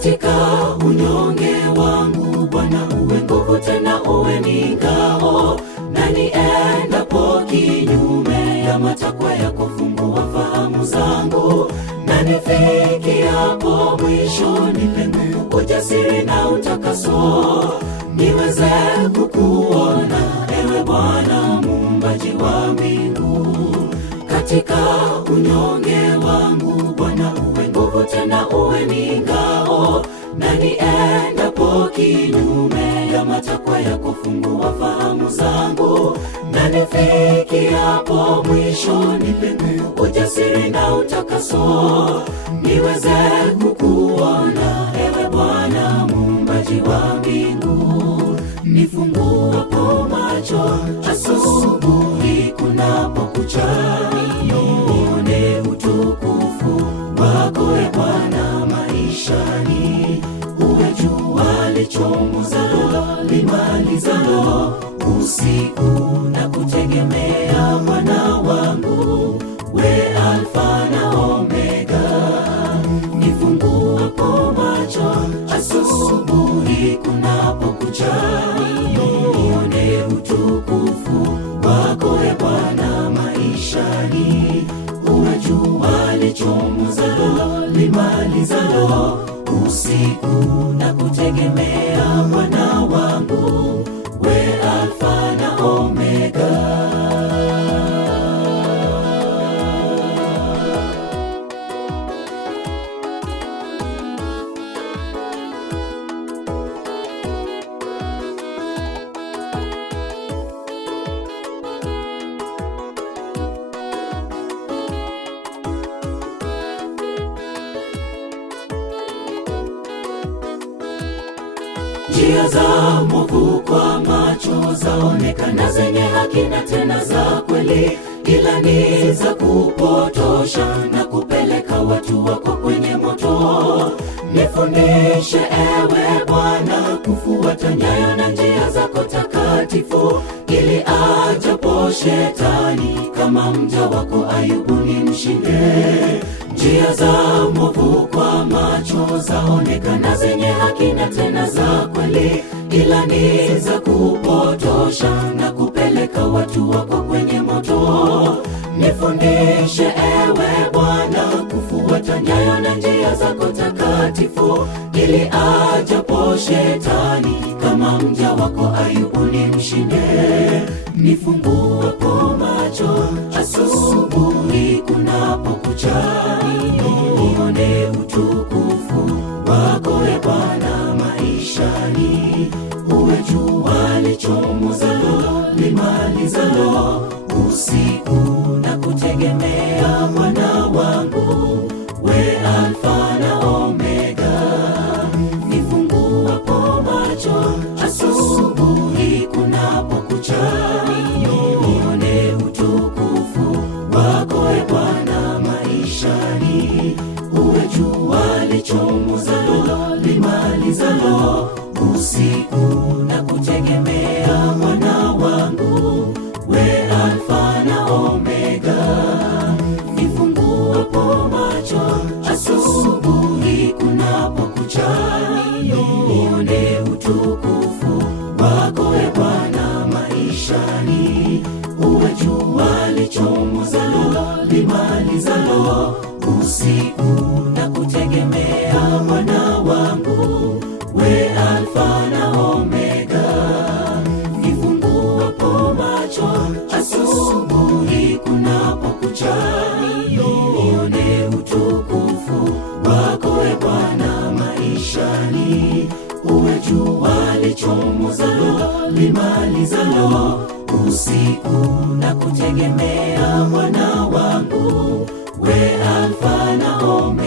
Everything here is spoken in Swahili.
Katika unyonge wangu Bwana uwe nguvu, tena uwe ni ngao, na niendapo kinyume ya matakwa yako fungua fahamu zangu, na nifikiapo mwisho nipe nguvu, ujasiri na utakaso, niweze kukuona ewe Bwana muumbaji wa mbingu. Katika unyonge wangu Bwana uwe nguvu, tena uwe ni ngao, na niendapo kinyume ya matakwa yako fungua fahamu zangu, na nifikiapo mwisho nipe nguvu, ujasiri na utakaso, niweze kukuona ewe Bwana muumbaji wa mbingu. Nifunguapo macho asubuhi kunapokucha, nione utukufu wako e Bwana maishani. Uwe jua lichomozalo limalizalo usiku, na kutegemea Bwana wangu, we Alfa na Omega. Nifunguapo macho asubuhi kunapokucha, nione utukufu wako e Bwana maishani. Uwe jua lichomozalo limalizalo usiku, na kutegemea Bwana wangu, we Alfa na Omega. Njia za mwovu kwa macho zaonekana zenye haki na tena za kweli, ila ni za kupotosha na kupeleka watu wako kwenye moto. Nifundishe ewe Bwana kufuata nyayo na njia zako takatifu, ili ajapo shetani kama mja wako Ayubu nimshinde. Njia za mwovu kwa macho zaonekana zenye haki na tena za kweli, ila ni za kupotosha na kupeleka watu wako kwenye moto. Nifundishe ewe Bwana kufuata nyayo na njia zako takatifu, ili ajapo shetani kama mja wako Ayubu nimshinde. Nifunguapo macho asubuhi kunapokucha, nione utukufu wako e Bwana maishani. Uwe jua lichomozalo limalizalo usiku, na kutegemea Bwana wangu, we Alfa na Omega. Nifunguapo macho asubuhi kunapokucha, nione utukufu wako e Bwana maishani. Uwe jua lichomozalo limalizalo usiku, na kutegemea Bwana wangu, we Alfa na Omega. Nifunguapo macho asubuhi kunapokucha, nione utukufu wako e Bwana maishani. Uwe jua lichomozalo limalizalo usiku, na kutegemea Bwana wangu, we Alfa na Omega. Nifunguapo macho asubuhi kunapokucha, nione utukufu wako e Bwana maishani. Uwe jua lichomozalo limalizalo usiku, na kutegemea Bwana wangu, we Alfa na Omega.